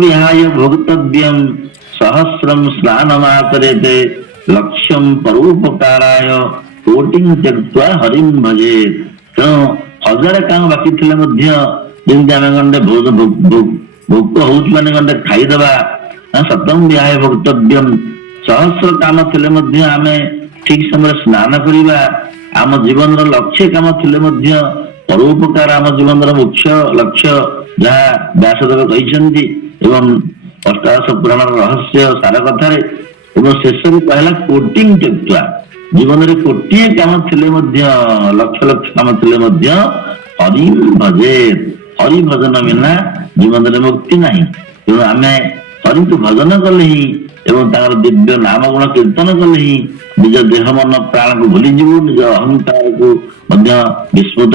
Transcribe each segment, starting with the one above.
विहाय भोक्तव्यम सहस्रम स्नानमाचरेते लक्ष्यम परोपकाराय कोटिं त्यक्त्वा हरिं भजे। तेणु हजार काम बाकी थिले मध्य जेमति आमे गंडे भोक होउछ माने गंडे खाइदबा सप्तम विहाय भोक्तव्यम सहस्र काम थिले मध्य आमे ठीक समय स्नान करिबा आम जीवन लक्ष्य काम थिले मध्य परोपकार आम जीवन मुख्य लक्ष्य जहाँ व्यासदेव कहते एवं अष्टादश पुराण रहस्य सार कथार शेष कहला कोटिंग त्यक्त्वा जीवन में कोटिए काम थिले लक्ष लक्ष काम थिले हरि भजे। हरि भजन बिना जीवन में मुक्ति नहीं। तेणु आम हरि को भजन कले ही एवं दिव्य नाम गुण कीर्तन कले ही निज देह मन प्राण को भूलीजु निज अहंकार को विस्मृत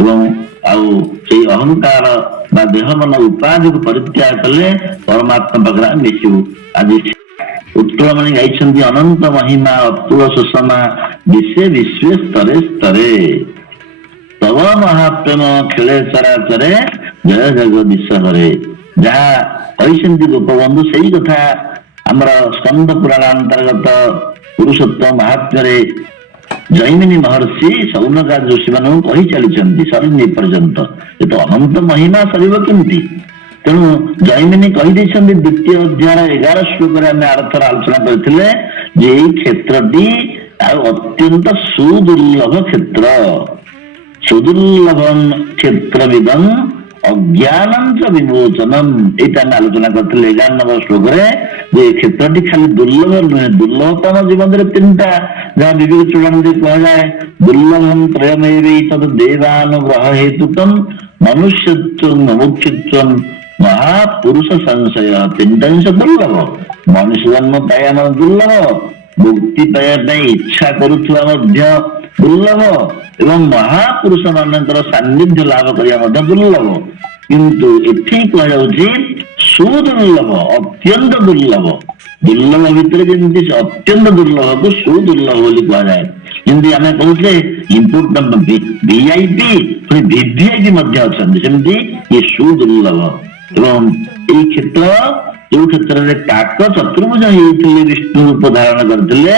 हो अहंकार बा देह मन उपाधि को परित्याग कले परमात्मा पाखरे मिशु। आज उत्कलमणि गाइछन्ति अनंत महिमा अतुल सुषमा विश्वे विश्वे स्तरे स्तरे तव महाप्रेम खेले चराचरे जय जगदीश हरे। जहाँ कहते गोपबंधु से कथा आमर स्कंद पुराण अंतर्गत पुरुषोत्तम महात्म्य जैमिनी महर्षि सौनकादि ऋषि मान कही चली सरी पर्यंत ये तो अनंत महिमा सर केमती। तेणु जैमिनी कही द्वितीय अध्याय 11 श्लोक आरथर आलोचना करते क्षेत्रटी अत्यंत सुदुर्लभ क्षेत्र सुदुर्लभ क्षेत्रविदं अज्ञानं च विमोचनम यहाँ आलोचना करते 11 नंबर श्लोक क्षेत्रटी खाली दुर्लभ नुहे दुर्लभतम जीवन में 3टा जहाँ विवेक चूड़ान कहुए दुर्लभम त्रयमेव देवानुग्रह हेतुकम मनुष्यत्व मुमुक्षुत्व महापुरुष संशय 3टा जिन दुर्लभ। मनुष्य जन्म पाया दुर्लभ मुक्ति पाया इच्छा करुवा दुर्लभ एवं महापुरुष मानकर सान्निध्य लाभ करने दुर्लभ। किंतु एठी कहुच्छी सुदुर्लभ अत्यंत दुर्लभ दुर्लभ भितर जमी अत्यंत दुर्लभ को सुदुर्लभ बोली कहुए जमी आम कहते इम्पोर्टेंट वीआईपी पुणी वीवीआईपी सेमती ये सुदुर्लभ। एवं ये क्षेत्र जो क्षेत्र में काक चतुर्भुज होते विष्णु रूप धारण करते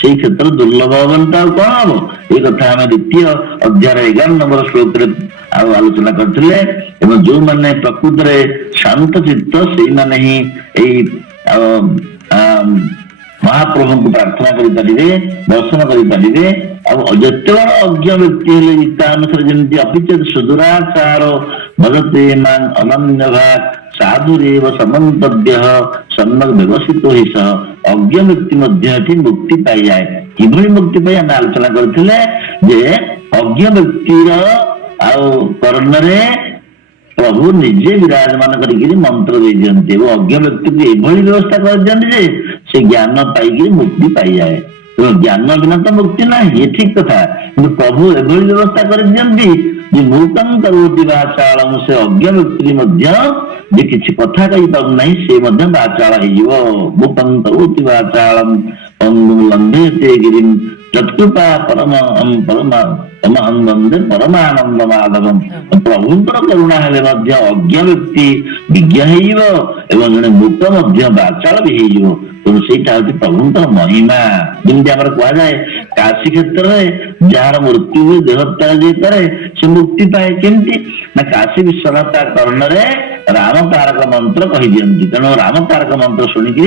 से क्षेत्र दुर्लभ बनता कौन हम ये कथा आम द्वितीय अध्याय 11 नंबर श्लोक आलोचना करते। जो मैंने प्रकृत में शांत चित्त से मैंने ही महाप्रभु को प्रार्थना करें दर्शन करें। जिते अज्ञ व्यक्ति गीता अनुसार जमी अपिचत सुदुराचार भजते मान अनन्य भाग साधुरेव समन्तव्य सम्यक व्यवसित ही सह अज्ञ व्यक्ति मुक्ति पाई जाए। किभली मुक्ति पाई आम आलोचना करते अज्ञ व्यक्तिर कर्णरे प्रभु निजे विराजमान करके मंत्र दे दियंते वो अज्ञ व्यक्ति को एभली व्यवस्था कर दियंते से ज्ञान पाई मुक्ति पाई जाए। तो ज्ञान बिना तो मुक्ति ना ये ठीक कथा कि प्रभु एभली व्यवस्था कर दियंती मूकं करोति वाचालम से अज्ञ व्यक्ति जे किसी कथा कही पार नहीं से वाचाल हो मूकं करोति वाचालम लंघयते गिरिं तत्कृपा परम वंदे परमानंद माधवम। प्रभुंकर करुणा हेले अज्ञ व्यक्ति विज्ञ एवं जड़े मूक वाचाल भी हो। तेणु से प्रभुंकर महिमा जमी आम कहुए काशी क्षेत्र में जार मृत्यु हुए देहत्याग करे से मुक्ति पाए केमती ना काशी विश्वनाथ कर्ण राम तारक मंत्र कही दियंती। तेणु राम तारक मंत्र शुणिक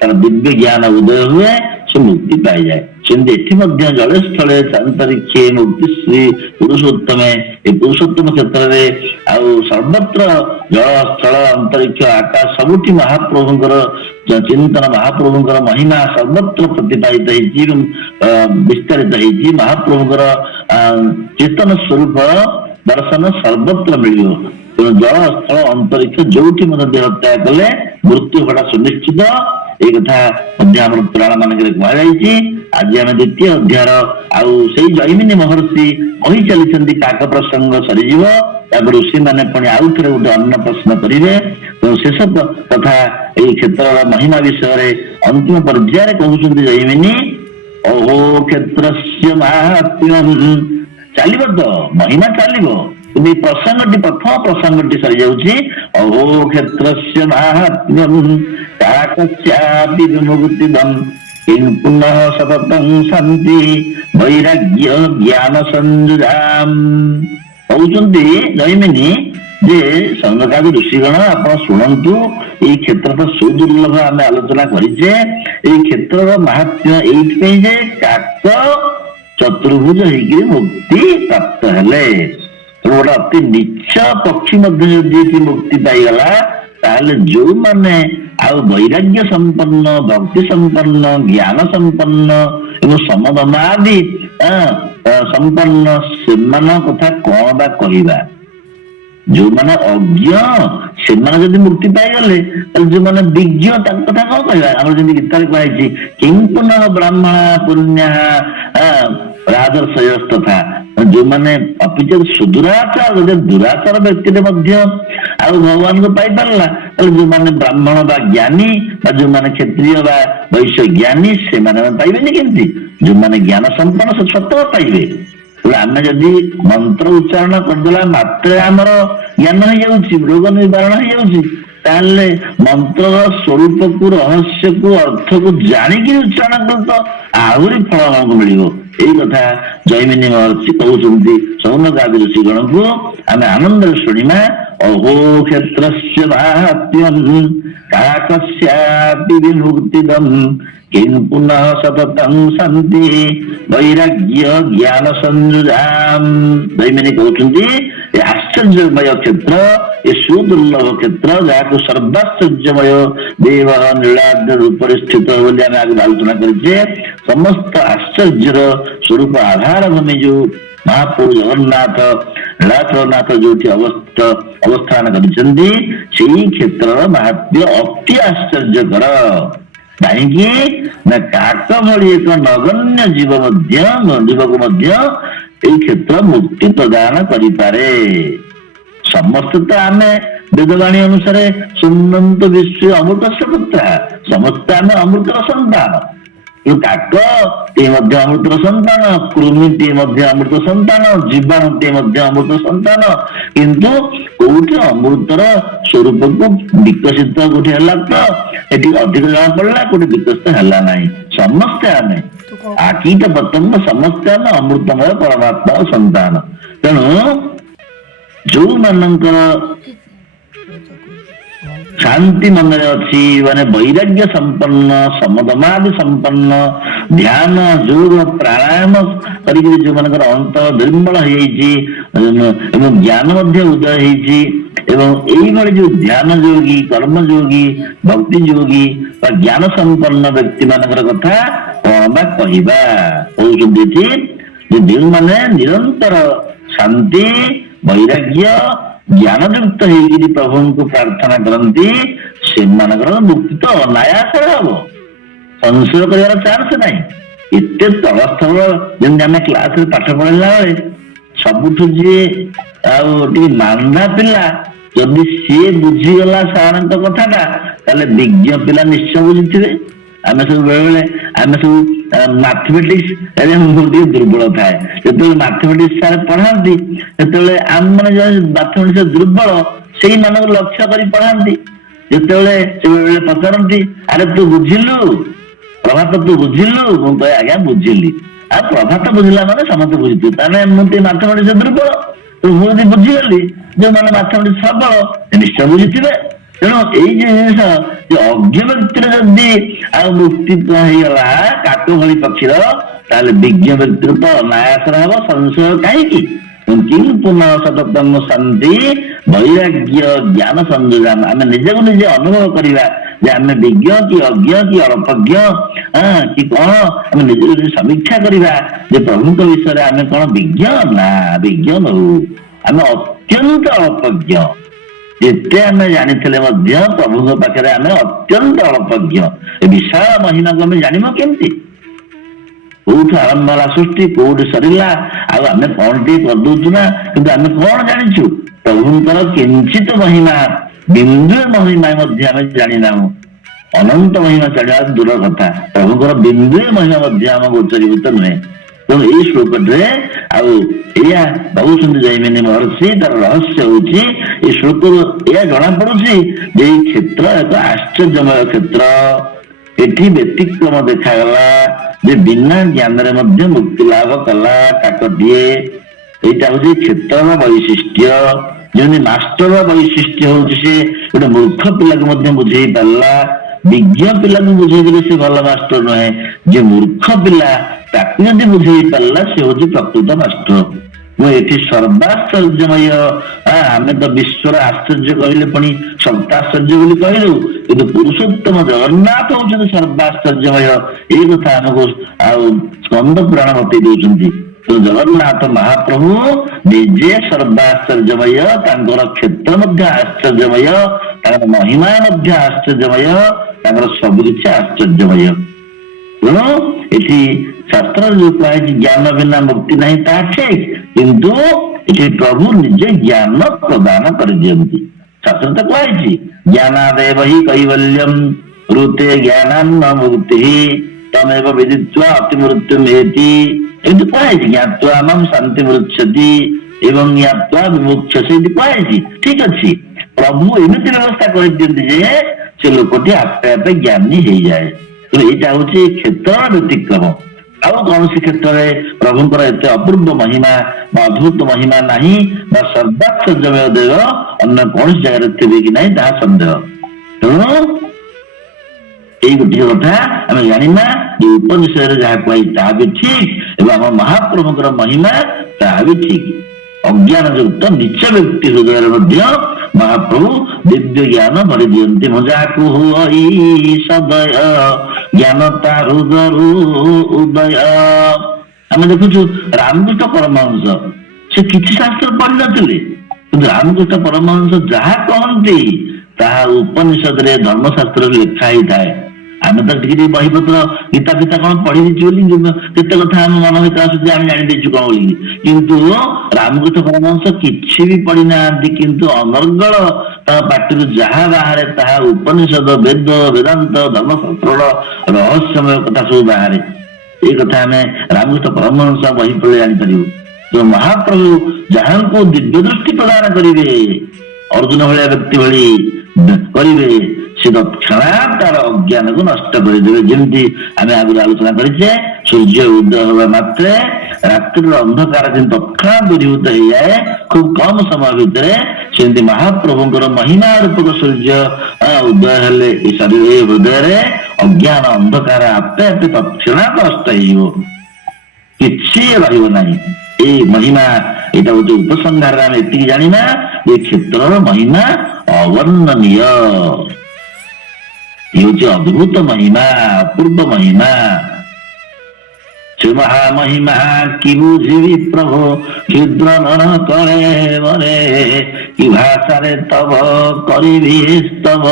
तार दिव्य ज्ञान उदय हुए से मुक्ति पाई जाए। सेमती जले स्थले अंतरिक्षे मुक्ति श्री पुरुषोत्तम ये पुरुषोत्तम क्षेत्र में सर्वत्र जल स्थल अंतरिक्ष आकाश सबुठी महाप्रभुंकर चिंतन महाप्रभुंकर महिमा सर्वत्र प्रतिपादित विस्तारित होती महाप्रभुंकर चेतन स्वरूप दर्शन सर्वत्र मिल। तेणु जल स्थल अंतरिक्ष जो देह त्याग कले मृत्यु हटा सुनिश्चित ये कथा पुराण मान कहुई। आज आम द्वितीय अध्याय आई जैमिनी महर्षि कही चली काक प्रसंग सरीज ऋषि मैंने पुणी आउ थे गोटे अन्य प्रश्न करेंगे। तो शेष कथा ये क्षेत्र महिमा विषय अंतिम पर्याय कहते जैमिनी अहो क्षेत्र महात्म्यम चलो तो महिमा चलो କିନ୍ତୁ ଏଇ ପ୍ରସଙ୍ଗଟି ପ୍ରଥମ ପ୍ରସଙ୍ଗଟି ସରିଯାଉଛି ଅହୋ କ୍ଷେତ୍ରସ୍ୟ ମାହାତ୍ମ୍ୟଂ କାକସ୍ୟାପି ବିମୁକ୍ତିଦଂ କିଂ ପୁନଃ ସତତଂ ଶାନ୍ତି ବୈରାଗ୍ୟ ଜ୍ଞାନ ସଂଯୁଜାମ୍। କହୁଛନ୍ତି ଜୈମିନୀ ଯେ ସନକାଦି ଋଷିଗଣ ଆପଣ ଶୁଣନ୍ତୁ, ଏଇ କ୍ଷେତ୍ର ତ ସୁଦୁର୍ଲଭ ଆମେ ଆଲୋଚନା କରିଛେ। ଏଇ କ୍ଷେତ୍ରର ମାହାତ୍ମ୍ୟ ଏଇଥିପାଇଁ ଯେ କାକ ଚତୁର୍ଭୁଜ ହେଇକି ମୁକ୍ତି ପ୍ରାପ୍ତ ହେଲେ। ଗୋଟେ ଅତି ନିଚ୍ଚ ପକ୍ଷୀ ମଧ୍ୟ ଯଦି ଏଠି ମୁକ୍ତି ପାଇଗଲା, ତାହେଲେ ଯୋଉମାନେ ଆଉ ବୈରାଗ୍ୟ ସମ୍ପନ୍ନ, ଭକ୍ତି ସମ୍ପନ୍ନ, ଜ୍ଞାନ ସମ୍ପନ୍ନ ଏବଂ ସମଦମାଦି ସମ୍ପନ୍ନ, ସେମାନଙ୍କ କଥା କଣ ବା କହିବା। ଯୋଉମାନେ ଅଜ୍ଞ ସେମାନେ ଯଦି ମୁକ୍ତି ପାଇଗଲେ, ତାହେଲେ ଯୋଉମାନେ ବିଜ୍ଞ ତାଙ୍କ କଥା କଣ କହିବା। ଆମର ଯେମିତି ଗୀତାରେ କୁହାଯାଇଛି କିଂ ପୁନଃ ବ୍ରାହ୍ମଣ ପୁଣ୍ୟ ରାଜର୍ଷୟ ତଥା, ଯୋଉମାନେ ଅପିଚ ସୁଦୁରାଚାର ଦୁରାଚାର ବ୍ୟକ୍ତିରେ ମଧ୍ୟ ଆଉ ଭଗବାନଙ୍କୁ ପାଇପାରିଲା, ତାହେଲେ ଯୋଉମାନେ ବ୍ରାହ୍ମଣ ବା ଜ୍ଞାନୀ ବା ଯୋଉମାନେ କ୍ଷତ୍ରିୟ ବା ବୈଶ୍ୟ ଜ୍ଞାନୀ ସେମାନେ ପାଇବେନି କେମିତି? ଯୋଉମାନେ ଜ୍ଞାନ ସମ୍ପନ୍ନ ସେ ସତ ପାଇବେ। ଆମେ ଯଦି ମନ୍ତ୍ର ଉଚ୍ଚାରଣ କରିଦେଲା ମାତ୍ରେ ଆମର ଜ୍ଞାନ ହେଇଯାଉଛି, ରୋଗ ନିବାରଣ ହେଇଯାଉଛି, ତାହେଲେ ମନ୍ତ୍ରର ସ୍ୱରୂପକୁ, ରହସ୍ୟକୁ, ଅର୍ଥକୁ ଜାଣିକି ଉଚ୍ଚାରଣ କଲେ ତ ଆହୁରି ଫଳ ଆମକୁ ମିଳିବ। ଏଇ କଥା ଜୈମିନୀ ମହର୍ଷି କହୁଛନ୍ତି ସୌନକାଦି ଋଷିଗଣଙ୍କୁ। ଆମେ ଆନନ୍ଦରେ ଶୁଣିବା। ଅହୋ କ୍ଷେତ୍ରସ୍ୟ ମାହାତ୍ମ୍ୟଂ କାକସ୍ୟାପି ବିମୁକ୍ତିଦଂ କିଂ ପୁନଃ ସତତଂ ଶାନ୍ତି ବୈରାଗ୍ୟ ଜ୍ଞାନ ସଂଯୁଜାମ୍। ଜୈମିନୀ କହୁଛନ୍ତି ଏ ଆଶ୍ଚର୍ଯ୍ୟମୟ କ୍ଷେତ୍ର, ଏ ସୁଦୁର୍ଲଭ କ୍ଷେତ୍ର, ଯାହାକୁ ସର୍ବାଶ୍ଚର୍ଯ୍ୟମୟ ଦେବ ନୀଳାଦ୍ରି ରୂପରେ ସ୍ଥିତ ବୋଲି ଆମେ ଆଗରୁ ଆଲୋଚନା କରିଛେ। ସମସ୍ତ ଆଶ୍ଚର୍ଯ୍ୟର ସ୍ୱରୂପ ଆଧାର ଭୂମି ଯୋଉ ମହାପ୍ରଭୁ ଜଗନ୍ନାଥ ନୀଳାଚଳନାଥ ଯୋଉଠି ଅବସ୍ଥାନ କରିଛନ୍ତି, ସେଇ କ୍ଷେତ୍ରର ମାହାତ୍ମ୍ୟ ଅତି ଆଶ୍ଚର୍ଯ୍ୟକର। କାହିଁକି ନା କାକ ଭଳି ଏକ ନଗଣ୍ୟ ଜୀବକୁ ମଧ୍ୟ ଏଇ କ୍ଷେତ୍ର ମୁକ୍ତି ପ୍ରଦାନ କରିପାରେ। ସମସ୍ତେ ତ ଆମେ ବେଦବାଣୀ ଅନୁସାରେ ଶୁଣନ୍ତୁ ବିଶ୍ୱ ଅମୃତସ୍ୟ ପୁତ୍ରା, ସମସ୍ତେ ଆମେ ଅମୃତର ସନ୍ତାନ। କାକ ଏ ମଧ୍ୟ ଅମୃତର ସନ୍ତାନ, କୃମିଟିଏ ମଧ୍ୟ ଅମୃତ ସନ୍ତାନ, ଜୀବାଣୁଟିଏ ମଧ୍ୟ ଅମୃତ ସନ୍ତାନ। କିନ୍ତୁ କୋଉଠି ଅମୃତର ସ୍ୱରୂପକୁ ବିକଶିତ କୋଉଠି ହେଲା ତ ଏଠି ଅଧିକ ଜଣା ପଡିଲା, କୋଉଠି ବିକଶିତ ହେଲା ନାହିଁ। ସମସ୍ତେ ଆମେ ଆକିଟ ପତଙ୍ଗ ସମସ୍ତେ ଆମେ ଅମୃତମୟ ପରମାତ୍ମା ସନ୍ତାନ। ତେଣୁ ଯୋଉମାନଙ୍କର ଶାନ୍ତି ମନରେ ଅଛି, ମାନେ ବୈରାଗ୍ୟ ସମ୍ପନ୍ନ, ସମଦମାଦି ସମ୍ପନ୍ନ, ଧ୍ୟାନ ଯୋଗ ପ୍ରାଣାୟାମ କରିକି ଯୋଉମାନଙ୍କର ଅନ୍ତର ଦୁର୍ବଳ ହେଇଯାଇଛି ଏବଂ ଜ୍ଞାନ ମଧ୍ୟ ଉଦୟ ହେଇଛି, ଏବଂ ଏଇଭଳି ଯୋଉ ଧ୍ୟାନ ଯୋଗୀ, କର୍ମ ଯୋଗୀ, ଭକ୍ତି ଯୋଗୀ ବା ଜ୍ଞାନ ସମ୍ପନ୍ନ ବ୍ୟକ୍ତି ମାନଙ୍କର କଥା କଣ ବା କହିବା। କହୁଛନ୍ତି ଏଠି ଯେ ଯେଉଁମାନେ ନିରନ୍ତର ଶାନ୍ତି, ବୈରାଗ୍ୟ, ଜ୍ଞାନ ଯୁକ୍ତ ହେଇକିରି ପ୍ରଭୁଙ୍କୁ ପ୍ରାର୍ଥନା କରନ୍ତି, ସେମାନଙ୍କର ମୁକ୍ତି ତ ଅନାୟାସରେ ହବ, ସଂଶୟ କରିବାର ଚାନ୍ସ ନାହିଁ। ଏତେ ତଳସ୍ଥଳ, ଯେମିତି ଆମେ କ୍ଲାସରେ ପାଠ ପଢିଲା ବେଳେ ସବୁଠୁ ଯିଏ ଆଉ ଟିକେ ମାନ୍ଦା ପିଲା, ଯଦି ସିଏ ବୁଝିଗଲା ସାରଙ୍କ କଥାଟା, ତାହେଲେ ବିଜ୍ଞ ପିଲା ନିଶ୍ଚୟ ବୁଝିଥିବେ। ଆମେ ସବୁ ବେଳେବେଳେ ଆମେ ସବୁ ମାଥମେଟିକ୍ସ ମୁଁ ଟିକେ ଦୁର୍ବଳ ଥାଏ, ଯେତେବେଳେ ମାଥମେଟିକ୍ସ ସାର୍ ପଢାନ୍ତି ସେତେବେଳେ ଆମ ମାନେ ମାଥମେଟିକ୍ସ ଦୁର୍ବଳ ସେଇମାନଙ୍କୁ ଲକ୍ଷ୍ୟ କରି ପଢାନ୍ତି। ଯେତେବେଳେ ସେ ବେଳେବେଳେ ପଚାରନ୍ତି ଆରେ ତୁ ବୁଝିଲୁ ପ୍ରଭାତ, ତୁ ବୁଝିଲୁ? ମୁଁ କହେ ଆଜ୍ଞା ବୁଝିଲି। ଆଉ ପ୍ରଭାତ ବୁଝିଲା ମାନେ ସମସ୍ତେ ବୁଝିଥିବେ, ତାହେଲେ ମୁଁ ଟିକେ ମାଥମେଟିକ୍ସ ଦୁର୍ବଳ, ମୁଁ ଯଦି ବୁଝିଗଲି ଯୋଉମାନେ ମାଥମେଟିକ୍ସ ସବଳ ନିଶ୍ଚୟ ବୁଝିଥିବେ। ତେଣୁ ଏଇ ଜିନିଷ ଯେ ଅଜ୍ଞ ବ୍ୟକ୍ତିର ଯଦି ଆଉ ମୁକ୍ତି ହେଇଗଲା କାକ ଭଳି ପକ୍ଷୀର, ତାହେଲେ ବିଜ୍ଞ ବ୍ୟକ୍ତିର ତ ଅନାୟାସରେ ହବ, ସଂଶୟ କାହିଁକି? କିଂ ପୁନଃ ସତତଂ ଶାନ୍ତି ବୈରାଗ୍ୟ ଜ୍ଞାନ ସଂଯୋଗାମ। ଆମେ ନିଜକୁ ନିଜେ ଅନୁଭବ କରିବା ଯେ ଆମେ ବିଜ୍ଞ କି ଅଜ୍ଞ କି ଅଳ୍ପଜ୍ଞ କି କଣ, ଆମେ ନିଜକୁ ନିଜେ ସମୀକ୍ଷା କରିବା ଯେ ପ୍ରଭୁଙ୍କ ବିଷୟରେ ଆମେ କଣ ବିଜ୍ଞ ନା ବିଜ୍ଞ ନହୁ, ଆମେ ଅତ୍ୟନ୍ତ ଅଳ୍ପଜ୍ଞ। ଯେତେ ଆମେ ଜାଣିଥିଲେ ମଧ୍ୟ ପ୍ରଭୁଙ୍କ ପାଖରେ ଆମେ ଅତ୍ୟନ୍ତ ଅଳ୍ପଜ୍ଞ। ଏ ବିଶାଳ ମହିମାକୁ ଆମେ ଜାଣିବ କେମିତି? କୋଉଠୁ ଆରମ୍ଭ ହେଲା ସୃଷ୍ଟି, କୋଉଠି ସରିଲା, ଆଉ ଆମେ କଣ ଟିକେ କରିଦଉଛୁ ନା, କିନ୍ତୁ ଆମେ କଣ ଜାଣିଛୁ? ପ୍ରଭୁଙ୍କର କିଞ୍ଚିତ ମହିମା, ବିନ୍ଦୁଏ ମହିମା ମଧ୍ୟ ଆମେ ଜାଣିନାହୁଁ। ଅନନ୍ତ ମହିମା ଜାଣିବା ଦୂର କଥା, ପ୍ରଭୁଙ୍କର ବିନ୍ଦୁଏ ମହିମା ମଧ୍ୟ ଆମ ଗୋଚରୀଭୂତ ନୁହେଁ। ତେଣୁ ଏଇ ଶ୍ଳୋକରେ ଆଉ ଏଇଆ କହୁଛନ୍ତି ଜୈମିନୀ ମହର୍ଷି। ତାର ରହସ୍ୟ ହଉଛି ଏଇ ଶ୍ଳୋକରୁ ଏଇଆ ଜଣା ପଡୁଛି ଯେ ଏଇ କ୍ଷେତ୍ର ଏକ ଆଶ୍ଚର୍ଯ୍ୟମୟ କ୍ଷେତ୍ର। ଏଠି ବ୍ୟତିକ୍ରମ ଦେଖାଗଲା ଯେ ବିନା ଜ୍ଞାନରେ ମଧ୍ୟ ମୁକ୍ତି ଲାଭ କଲା କାକଟିଏ। ଏଇଟା ହଉଛି କ୍ଷେତ୍ରର ବୈଶିଷ୍ଟ୍ୟ। ଯେମିତି ମାଷ୍ଟର ବୈଶିଷ୍ଟ୍ୟ ହଉଛି ସେ ଗୋଟେ ମୂର୍ଖ ପିଲାକୁ ମଧ୍ୟ ବୁଝେଇ ପାରିଲା। ବିଜ୍ଞ ପିଲାକୁ ବୁଝେଇ ଦେଲେ ସେ ଭଲ ମାଷ୍ଟର ନୁହେଁ। ଯେ ମୂର୍ଖ ପିଲା ତାକୁ ଯଦି ବୁଝେଇ ପାରିଲା ସେ ହଉଛି ପ୍ରକୃତ ମାଷ୍ଟର। ମୁଁ ଏଠି ସର୍ବାଶ୍ଚର୍ଯ୍ୟମୟ। ଆମେ ତ ବିଶ୍ୱର ଆଶ୍ଚର୍ଯ୍ୟ କହିଲେ ପୁଣି ସପ୍ତାଶ୍ଚର୍ଯ୍ୟ ବୋଲି କହିଲୁ, କିନ୍ତୁ ପୁରୁଷୋତ୍ତମ ଜଗନ୍ନାଥ ହଉଛନ୍ତି ସର୍ବାଶ୍ଚର୍ଯ୍ୟମୟ। ଏଇ କଥା ଆମକୁ ଆଉ ସ୍କନ୍ଦ ପୁରାଣ ବତେଇ ଦଉଛନ୍ତି। ଜଗନ୍ନାଥ ମହାପ୍ରଭୁ ନିଜେ ସର୍ବାଶ୍ଚର୍ଯ୍ୟମୟ, ତାଙ୍କର କ୍ଷେତ୍ର ମଧ୍ୟ ଆଶ୍ଚର୍ଯ୍ୟମୟ, ତାଙ୍କର ମହିମା ମଧ୍ୟ ଆଶ୍ଚର୍ଯ୍ୟମୟ, ତାଙ୍କର ସବୁ କିଛି ଆଶ୍ଚର୍ଯ୍ୟମୟ। ତେଣୁ ଏଠି ଶାସ୍ତ୍ରରେ ଯୋଉ କୁହାଯାଇଛି ଜ୍ଞାନ ବିନା ମୁକ୍ତି ନାହିଁ ତାହା ଠିକ, କିନ୍ତୁ ଏଠି ପ୍ରଭୁ ନିଜେ ଜ୍ଞାନ ପ୍ରଦାନ କରିଦିଅନ୍ତି। ଶାସ୍ତ୍ର ତ କୁହାଯାଇଛି ଜ୍ଞାନାଦେବ ହି କୈବଲ୍ୟମ୍ ଋତେ ଜ୍ଞାନାନ୍ନ ମୁକ୍ତି ତମେବ ବିଦିତ୍ୱା ଅତିମୃତ୍ୟୁ ମେତି। ଏମିତି କୁହାଯାଇଛି ଜ୍ଞାତ୍ୱା ମାମ୍ ଶାନ୍ତି ମୃଚ୍ଛତି ଏବଂ ଜ୍ଞାତ୍ୱା ବିମୁଚ୍ଛସି ଏମିତି କୁହାଯାଇଛି। ଠିକ ଅଛି, ପ୍ରଭୁ ଏମିତି ବ୍ୟବସ୍ଥା କରିଦିଅନ୍ତି ଯେ ସେ ଲୋକଟି ଆପେ ଆପେ ଜ୍ଞାନୀ ହେଇଯାଏ। ଏଇଟା ହଉଛି କ୍ଷେତ୍ରର ବ୍ୟତିକ୍ରମ। ଆଉ କୌଣସି କ୍ଷେତ୍ରରେ ପ୍ରଭୁଙ୍କର ଏତେ ଅପୂର୍ବ ମହିମା ବା ଅଦ୍ଭୁତ ମହିମା ନାହିଁ ବା ସର୍ବାଶ୍ଚର୍ଯ୍ୟମୟ ଦେବ ଅନ୍ୟ କୌଣସି ଜାଗାରେ ଥିବେ କି ନାହିଁ ତାହା ସନ୍ଦେହ। ତେଣୁ ଏଇ ଗୋଟିଏ କଥା ଆମେ ଜାଣିବା ଯେ ଉପନିଷଦରେ ଯାହା କୁହାଯାଇଛି ତାହା ବି ଠିକ ଏବଂ ଆମ ମହାପ୍ରଭୁଙ୍କର ମହିମା ତାହା ବି ଠିକ। ଅଜ୍ଞାନ ଯୁକ୍ତ ନିଚ ବ୍ୟକ୍ତି ହୃଦୟରେ ମଧ୍ୟ ମହାପ୍ରଭୁ ଦିବ୍ୟ ଜ୍ଞାନ ଭରି ଦିଅନ୍ତି। ମଜାକୁ ହୁଇ ସଦୟ ଜ୍ଞାନ ତା ହୃଦୟରୁ ଉଦୟ। ଆମେ ଦେଖୁଛୁ ରାମକୃଷ୍ଣ ପରମହଂସ ସେ କିଛି ଶାସ୍ତ୍ର ପଢିନଥିଲେ, କିନ୍ତୁ ରାମକୃଷ୍ଣ ପରମହଂସ ଯାହା କହନ୍ତି ତାହା ଉପନିଷଦରେ ଧର୍ମଶାସ୍ତ୍ରରେ ଲେଖା ହେଇଥାଏ। ଆମେ ତ ଟିକେ ଟିକେ ବହିପତ୍ର ଗୀତା ଫିତା କଣ ପଢି ଦେଇଛୁ ବୋଲି କେତେ କଥା ଆମ ମନ ଭିତରେ ଆସୁଛି ଆମେ ଜାଣିଦେଇଛୁ କଣ ବୋଲି, କିନ୍ତୁ ରାମକୃଷ୍ଣ ପରମହଂସ କିଛି ବି ପଢି ନାହାନ୍ତି, କିନ୍ତୁ ଅନର୍ଗଳ ତାଙ୍କ ପାଟିରୁ ଯାହା ବାହାରେ ତାହା ଉପନିଷଦ ବେଦ ବେଦାନ୍ତ ଧର୍ମଶାସ୍ତ୍ରର ରହସ୍ୟମୟ କଥା ସବୁ ବାହାରେ। ଏଇ କଥା ଆମେ ରାମକୃଷ୍ଣ ପରମହଂସ ବହି ପଢିଲେ ଜାଣିପାରିବୁ। ତ ମହାପ୍ରଭୁ ଯାହାଙ୍କୁ ଦିବ୍ୟ ଦୃଷ୍ଟି ପ୍ରଦାନ କରିବେ, ଅର୍ଜୁନ ଭଳିଆ ବ୍ୟକ୍ତି ଭଳି କରିବେ, ସେ ତତ୍କ୍ଷଣାତ୍ ତାର ଅଜ୍ଞାନକୁ ନଷ୍ଟ କରିଦେବେ। ଯେମିତି ଆମେ ଆଗରୁ ଆଲୋଚନା କରିଛେ ସୂର୍ଯ୍ୟ ଉଦୟ ହେବା ମାତ୍ରେ ରାତ୍ରିର ଅନ୍ଧକାର ଯେମିତି ତତ୍କ୍ଷଣାତ୍ ଦୂରୀଭୂତ ହେଇଯାଏ ଖୁବ କମ ସମୟ ଭିତରେ, ସେମିତି ମହାପ୍ରଭୁଙ୍କର ମହିମା ରୂପକ ସୂର୍ଯ୍ୟ ଉଦୟ ହେଲେ ଏ ଶରୀର ଏ ହୃଦୟରେ ଅଜ୍ଞାନ ଅନ୍ଧକାର ଆପେ ଆପେ ତତ୍କ୍ଷଣାତ୍ ନଷ୍ଟ ହେଇଯିବ, କିଛି ରହିବ ନାହିଁ। ଏଇ ମହିମା ଏଇଟା ହଉଛି ଉପସଂହାରରେ ଆମେ ଏତିକି ଜାଣିବା ଏ କ୍ଷେତ୍ରର ମହିମା ଅବର୍ଣ୍ଣନୀୟ। ଇଏ ହଉଛି ଅଦ୍ଭୁତ ମହିମା, ଅପୂର୍ବ ମହିମା। ସେ ମହାମହିମା କି ବୁଝିବି ପ୍ରଭୁ କ୍ଷୁଦ୍ର ନର କରେ ମରେ, କି ଭାଷାରେ ତବ କରିବି ସ୍ତବ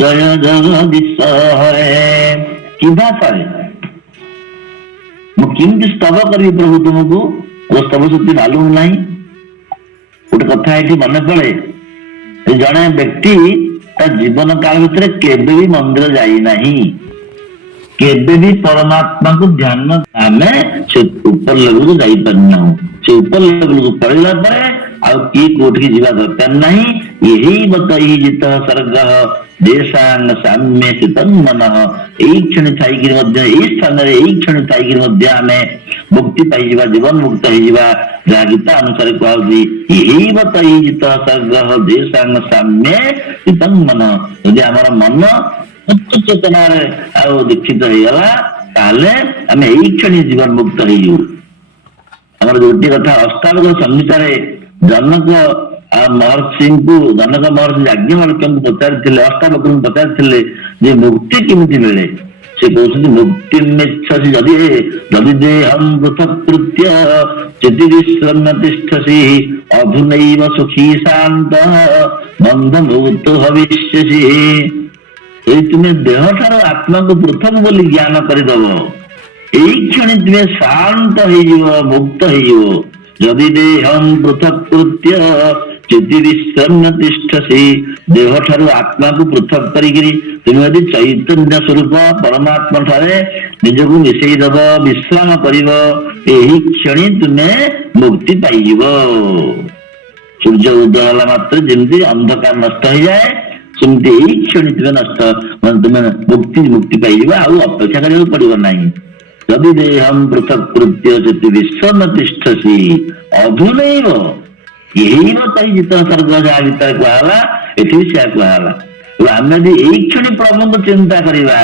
ଜୟ ଜଗଦୀଶ ହରେ। କି ଭାଷାରେ ମୁଁ କେମିତି ସ୍ତବ କରିବି ପ୍ରଭୁ ତୁମକୁ, ସ୍ତବ ସତ୍ୟ ମାଲୁମ ନାହିଁ। ଗୋଟେ କଥା ଏଠି ମନେ ପଡେ, ଜଣେ ବ୍ୟକ୍ତି ତା ଜୀବନ କାଳ ଭିତରେ କେବେ ବି ମନ୍ଦିର ଯାଇନାହିଁ, କେବେ ବି ପରମାତ୍ମାକୁ ଧ୍ୟାନ, ଆମେ ସେ ଉପର ଲେବୁଲକୁ ଯାଇପାରିନାହୁଁ। ସେ ଉପର ଲେବୁଲକୁ ପଳେଇଲା ପରେ ଆଉ କିଏ କୋଉଠିକି ଯିବା ଦରକାର ନାହିଁ। ଏହି ବତ ଜିତ ସର୍ଗ ଦେଶାଙ୍ଗ ସାମ୍ୟ ଚିତନ୍ମନ। ଏଇ କ୍ଷଣି ଥାଇକିରି ମଧ୍ୟ ଏଇ ସ୍ଥାନରେ ଏଇ କ୍ଷଣି ଥାଇକିରି ମଧ୍ୟ ଆମେ ମୁକ୍ତି ପାଇଯିବା, ଜୀବନ ମୁକ୍ତ ହେଇଯିବା। ଯାହା ଗୀତା ଅନୁସାରେ କୁହାଯାଉଛି ଏହି ବତ ଜିତ ସର୍ଗ ଦେଶାଙ୍ଗ ସାମ୍ୟ ଚିତନ୍ମନ। ଯଦି ଆମର ମନ ଚେତନାରେ ଆଉ ଦୀକ୍ଷିତ ହେଇଗଲା ତାହେଲେ ଆମେ ଏଇ କ୍ଷଣି ଜୀବନ ମୁକ୍ତ ହେଇଯିବୁ। ଆମର ଗୋଟିଏ କଥା ଅଷ୍ଟାବକ୍ର ସଂହିତାରେ ଜନକ ମହର୍ଷିଙ୍କୁ, ଜନକ ମହର୍ଷି ଯାଜ୍ଞବଲ୍କ୍ୟଙ୍କୁ ପଚାରିଥିଲେ, ଅଷ୍ଟାବକ୍ରଙ୍କୁ ପଚାରିଥିଲେ ଯେ ମୁକ୍ତି କେମିତି ମିଳେ। ସେ କହୁଛନ୍ତି ମୁକ୍ତି ନିଚ୍ଛସି ଯଦି ଯଦି ଦେହଂ ପୃଥକ୍ କୃତ୍ୟ ଚିତି ବିଶ୍ରମ୍ୟ ତିଷ୍ଠସି ଅଧୁନୈବ ସୁଖୀ ଶାନ୍ତ ବନ୍ଧ ମୁକ୍ତ ଭବିଷ୍ୟସି। ଏଇ ତୁମେ ଦେହ ଠାରୁ ଆତ୍ମାକୁ ପୃଥକ ବୋଲି ଜ୍ଞାନ କରିଦବ, ଏଇ କ୍ଷଣି ତୁମେ ଶାନ୍ତ ହେଇଯିବ, ମୁକ୍ତ ହେଇଯିବ। ଯଦି ଦେହଂ ପୃଥକ୍ କୃତ୍ୟ ଚିତି ବିଶ୍ରମ୍ୟ ତିଷ୍ଠସି, ଦେହ ଠାରୁ ଆତ୍ମାକୁ ପୃଥକ କରିକିରି ତୁମେ ଯଦି ଚୈତନ୍ୟ ସ୍ୱରୂପ ପରମାତ୍ମା ଠାରେ ନିଜକୁ ମିଶେଇ ଦବ, ବିଶ୍ରାମ କରିବ, ଏହି କ୍ଷଣି ତୁମେ ମୁକ୍ତି ପାଇଯିବ। ସୂର୍ଯ୍ୟ ଉଦୟ ହେଲା ମାତ୍ରେ ଯେମିତି ଅନ୍ଧକାର ନଷ୍ଟ ହେଇଯାଏ, ସେମିତି ଏଇ କ୍ଷଣି ତୁମେ ନଷ୍ଟ ତୁମେ ମୁକ୍ତି ପାଇଯିବ, ଆଉ ଅପେକ୍ଷା କରିବାକୁ ପଡିବ ନାହିଁ। ଯଦି ଦେହମ୍ ପୃଥକ୍ କୃତ୍ୟ ଯଦି ବିଶ୍ୱନ ତିଷ୍ଠସି ଅଧୁନୈବ ଏଇବ ତହି ଜିତ ସର୍ଗ, ଯାହା ଭିତରେ କୁହାଗଲା ଏଠି ବି ସେୟା କୁହାଗଲା। ଆମେ ଯଦି ଏଇ କ୍ଷଣି ପ୍ରଭୁଙ୍କୁ ଚିନ୍ତା କରିବା,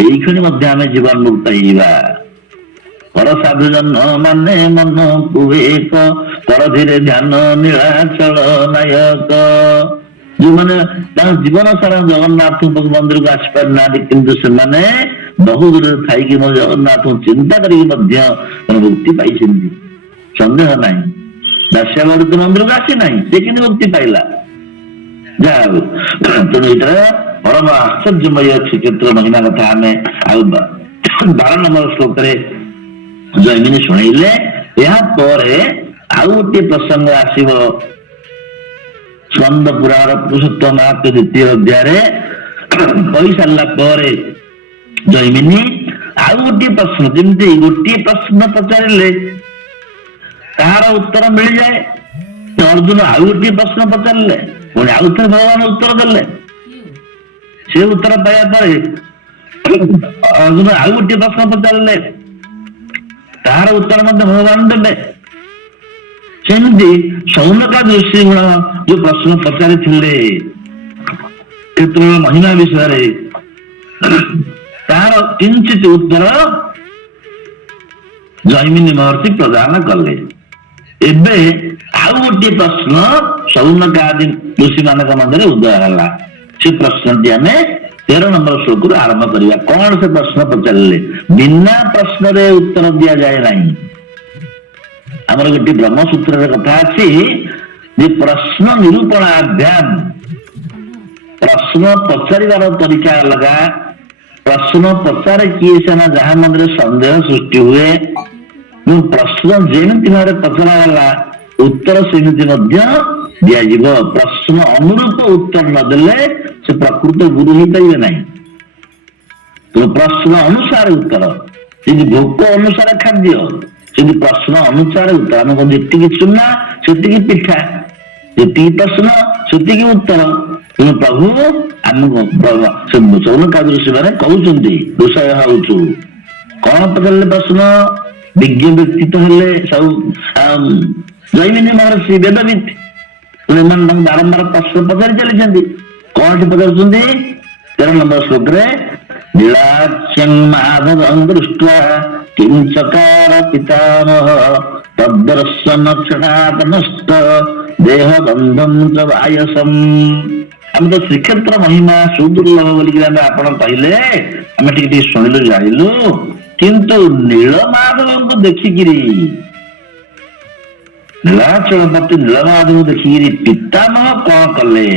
ଏଇ କ୍ଷଣି ମଧ୍ୟ ଆମେ ଜୀବନ ମୁକ୍ତ ହେଇଯିବା। ପର ସାଧୁ ଜନ ମାନେ ମନକୁ ଏକ ପର ଧୀରେ ଧ୍ୟାନ ନୀଳାଚଳ ନାୟକ। ଯୋଉମାନେ ତାଙ୍କ ଜୀବନ ସାରା ଜଗନ୍ନାଥଙ୍କ ମନ୍ଦିରକୁ ଆସିପାରିନାହାନ୍ତି, କିନ୍ତୁ ସେମାନେ ବହୁ ଦୂରରେ ଥାଇକି ମୋ ଜଗନ୍ନାଥଙ୍କୁ ଚିନ୍ତା କରିକି ମଧ୍ୟ ମୁକ୍ତି ପାଇଛନ୍ତି, ସନ୍ଦେହ ନାହିଁ। ଦାସ୍ୟାବୃତ୍ତି ମନ୍ଦିରକୁ ଆସିନାହିଁ, ସେ କିନ୍ତୁ ମୁକ୍ତି ପାଇଲା। ଯାହା ହଉ, ତେଣୁ ଏଇଟା ପରମ ଆଶ୍ଚର୍ଯ୍ୟମୟ ଶ୍ରୀକ୍ଷେତ୍ର ମହିମା କଥା ଆମେ ଆଉ 12 ନମ୍ବର ଶ୍ଲୋକରେ ଜୈମିନୀ ଶୁଣେଇଲେ। ଏହା ପରେ ଆଉ ଗୋଟିଏ ପ୍ରସଙ୍ଗ ଆସିବ ସ୍କନ୍ଦ ପୁରାଣ ପୁରୁଷୋତ୍ତମ ମାହାତ୍ମ୍ୟ ଦ୍ୱିତୀୟ ଅଧ୍ୟାୟରେ। କହିସାରିଲା ପରେ ଜୈମିନୀ ଆଉ ଗୋଟିଏ ପ୍ରଶ୍ନ, ଯେମିତି ଗୋଟିଏ ପ୍ରଶ୍ନ ପଚାରିଲେ ତାହାର ଉତ୍ତର ମିଳିଯାଏ, ଅର୍ଜୁନ ଆଉ ଗୋଟିଏ ପ୍ରଶ୍ନ ପଚାରିଲେ ପୁଣି ଆଉ ଥରେ ଭଗବାନ ଉତ୍ତର ଦେଲେ। ସେ ଉତ୍ତର ପାଇବା ପରେ ଅର୍ଜୁନ ଆଉ ଗୋଟିଏ ପ୍ରଶ୍ନ ପଚାରିଲେ, ତାହାର ଉତ୍ତର ମଧ୍ୟ ଭଗବାନ ଦେଲେ। ସେମିତି ସୌନକା ଋଷି ଗୁଣ ଯୋଉ ପ୍ରଶ୍ନ ପଚାରିଥିଲେ କ୍ଷେତ୍ରର ମହିମା ବିଷୟରେ, ତାହାର କିଞ୍ଚିତ ଉତ୍ତର ଜୈମିନୀ ମହର୍ଷି ପ୍ରଦାନ କଲେ। ଏବେ ଆଉ ଗୋଟିଏ ପ୍ରଶ୍ନ ସୌନକା ଆଦି ଋଷି ମାନଙ୍କ ମଧ୍ୟରେ ଉଦୟ ହେଲା। ସେ ପ୍ରଶ୍ନଟି ଆମେ 13 ନମ୍ବର ଶ୍ଲୋକରୁ ଆରମ୍ଭ କରିବା। କଣ ସେ ପ୍ରଶ୍ନ ପଚାରିଲେ? ବିନା ପ୍ରଶ୍ନରେ ଉତ୍ତର ଦିଆଯାଏ ନାହିଁ। ଆମର ଗୋଟିଏ ବ୍ରହ୍ମସୂତ୍ରରେ କଥା ଅଛି ଯେ ପ୍ରଶ୍ନ ନିରୂପଣାଭ୍ୟାମ, ପ୍ରଶ୍ନ ପଚାରିବାର ତରିକା ଅଲଗା। ପ୍ରଶ୍ନ ପଚାରେ କିଏ ସିନା ଯାହା ମନରେ ସନ୍ଦେହ ସୃଷ୍ଟି ହୁଏ, ପ୍ରଶ୍ନ ଯେମିତି ଭାବରେ ପଚରାଗଲା ଉତ୍ତର ସେମିତି ମଧ୍ୟ ଦିଆଯିବ। ପ୍ରଶ୍ନ ଅନୁରୂପ ଉତ୍ତର ନଦେଲେ ସେ ପ୍ରକୃତ ଗୁରୁ ହେଇପାରିବେ ନାହିଁ। ପ୍ରଶ୍ନ ଅନୁସାରେ ଉତ୍ତର, ଯେମିତି ଭୋକ ଅନୁସାରେ ଖାଦ୍ୟ, ସେମିତି ପ୍ରଶ୍ନ ଅନୁସାରେ ଉତ୍ତର। ଆମେ କଣ ଯେତିକି ଚୁନା ସେତିକି ପିଠା, ଯେତିକି ପ୍ରଶ୍ନ ସେତିକି ଉତ୍ତର। ତେଣୁ ପ୍ରଭୁ ଆମକୁ ସୌନକାଦି ଋଷି ମାନେ କହୁଛନ୍ତି ରୋଷୟ ହଉଛୁ। କଣ ପଚାରିଲେ ପ୍ରଶ୍ନ? ବିଜ୍ଞ ବ୍ୟକ୍ତି ତ ହେଲେ ସବୁ ଜୈମିନୀ ମହର୍ଷି ବେଦବିତ୍, ଏମାନେ ତାଙ୍କୁ ବାରମ୍ବାର ପ୍ରଶ୍ନ ପଚାରି ଚାଲିଛନ୍ତି। କଣଟି ପଚାରୁଛନ୍ତି? 13 ନମ୍ବର ଶ୍ଲୋକରେ ନୀଳାଚ୍ୟଂ ମାଧବଂ ଦୃଷ୍ଟ୍ୱା କିଂଚକାର ପିତାମହ ତଦ୍ଦର୍ଶନ କ୍ଷଣାତ ନଷ୍ଟ ଦେହ ବନ୍ଧଂ ଚ ବାୟସମ୍। ଆମେ ତ ଶ୍ରୀକ୍ଷେତ୍ର ମହିମା ସୁଦୁର୍ଲଭ ବୋଲିକି ଆମେ ଆପଣ କହିଲେ, ଆମେ ଟିକେ ଟିକେ ଶୁଣିଲୁ ଜାଣିଲୁ, କିନ୍ତୁ ନୀଳମାଧବଙ୍କୁ ଦେଖିକିରି, ନୀଳାଚଳପତି ନୀଳମାଧବଙ୍କୁ ଦେଖିକିରି ପିତାମହ କଣ କଲେ,